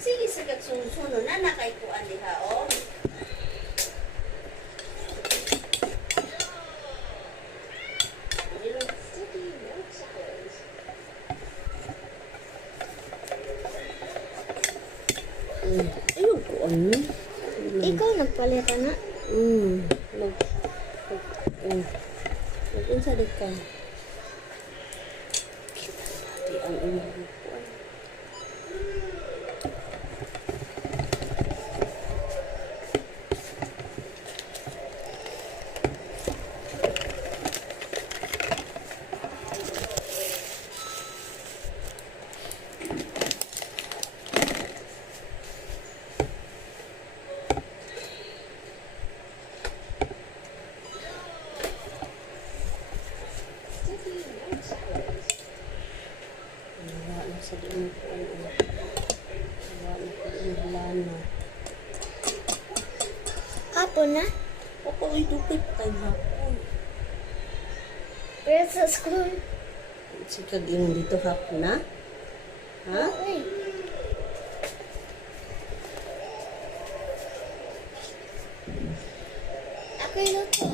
Sige, sagad sunod na nakaikuan diha, oh. Ayun ko, ano? Ikaw nagpalitan na. Nag-unsa di ka. Di ang umabukuan. Wala sa diin ko ano. Wala ko inulano. Hapon na. Ako ay dupit time hapon. Pero sa school. Sige din dito hapon na. Ha? Uy. Ako yung luto.